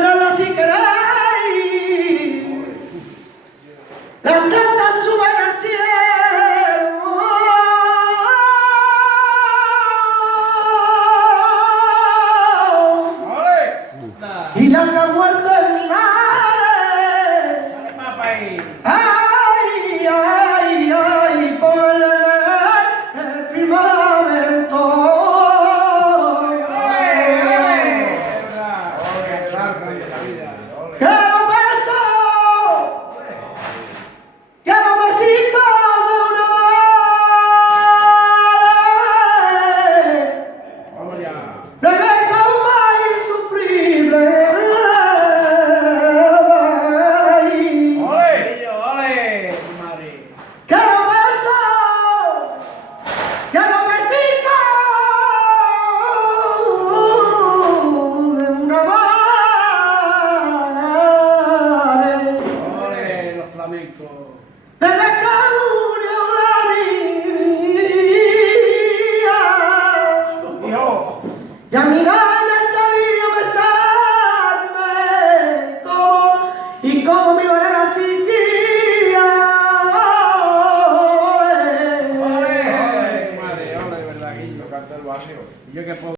enterrarla si queréis. Las santas suben al cielo y la que ha muerto es mi madre. Ay, ay, ay, ponle el firmamento. Quiero besos, quiero besitos de una madre. No hay beso más insufrible. Quiero besos, quiero besitos de una madre. Los flamencos. Desde que murió la mía, ya mi nadie sabía besarme como mi manera sin guía. Madre, de verdad, que yo canto el barrio. Y yo que puedo.